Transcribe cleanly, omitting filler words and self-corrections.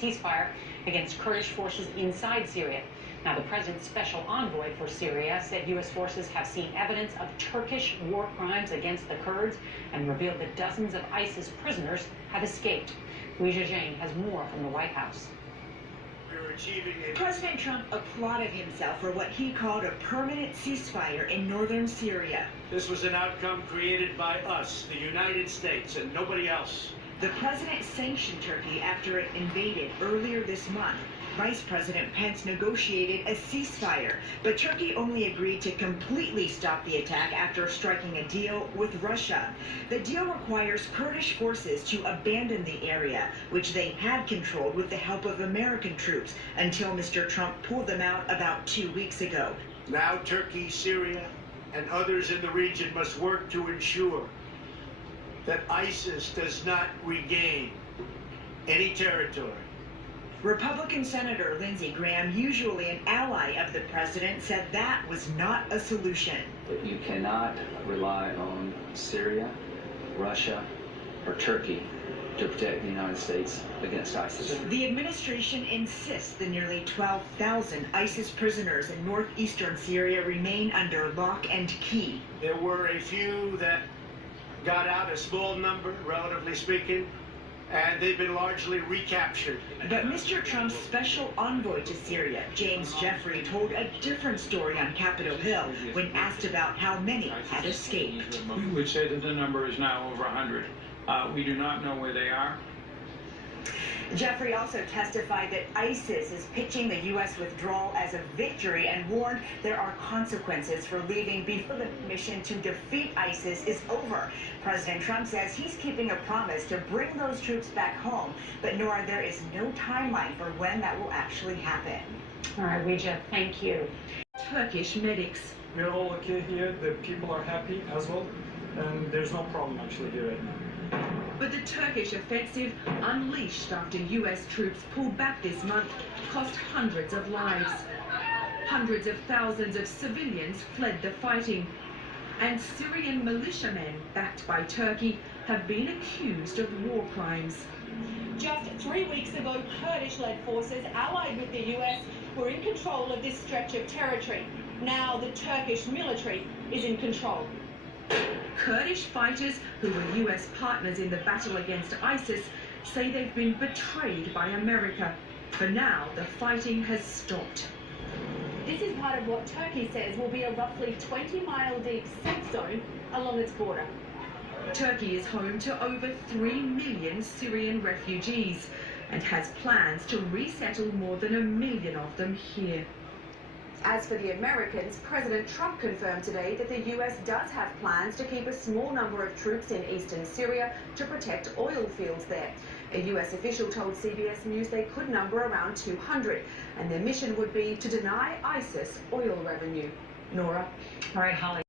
ceasefire against Kurdish forces inside Syria. Now, the president's special envoy for Syria said U.S. forces have seen evidence of Turkish war crimes against the Kurds and revealed that dozens of ISIS prisoners have escaped. Wei Zhang has more from the White House. President Trump applauded himself for what he called a permanent ceasefire in northern Syria. This was an outcome created by us, the United States, and nobody else. The president sanctioned Turkey after it invaded earlier this month. Vice President Pence negotiated a ceasefire, but Turkey only agreed to completely stop the attack after striking a deal with Russia. The deal requires Kurdish forces to abandon the area, which they had controlled with the help of American troops, until Mr. Trump pulled them out about 2 weeks ago. Now Turkey, Syria, and others in the region must work to ensure that ISIS does not regain any territory. Republican Senator Lindsey Graham, usually an ally of the president, said that was not a solution. You cannot rely on Syria, Russia, or Turkey to protect the United States against ISIS. The administration insists the nearly 12,000 ISIS prisoners in northeastern Syria remain under lock and key. There were a few that got out, a small number, relatively speaking, and they've been largely recaptured. But Mr. Trump's special envoy to Syria, James Jeffrey, told a different story on Capitol Hill when asked about how many had escaped. We would say that the number is now over 100. We do not know where they are. Jeffrey also testified that ISIS is pitching the U.S. withdrawal as a victory and warned there are consequences for leaving before the mission to defeat ISIS is over. President Trump says he's keeping a promise to bring those troops back home, but Nora, there is no timeline for when that will actually happen. All right, Ouija, thank you. Turkish medics. We're all okay here. The people are happy as well, and there's no problem actually here right now. But the Turkish offensive, unleashed after U.S. troops pulled back this month, cost hundreds of lives. Hundreds of thousands of civilians fled the fighting. And Syrian militiamen, backed by Turkey, have been accused of war crimes. Just 3 weeks ago, Kurdish-led forces allied with the U.S. were in control of this stretch of territory. Now the Turkish military is in control. Kurdish fighters, who were U.S. partners in the battle against ISIS, say they've been betrayed by America. For now, the fighting has stopped. This is part of what Turkey says will be a roughly 20-mile deep safe zone along its border. Turkey is home to over 3 million Syrian refugees and has plans to resettle more than 1 million of them here. As for the Americans, President Trump confirmed today that the U.S. does have plans to keep a small number of troops in eastern Syria to protect oil fields there. A U.S. official told CBS News they could number around 200, and their mission would be to deny ISIS oil revenue. Nora? All right, Holly.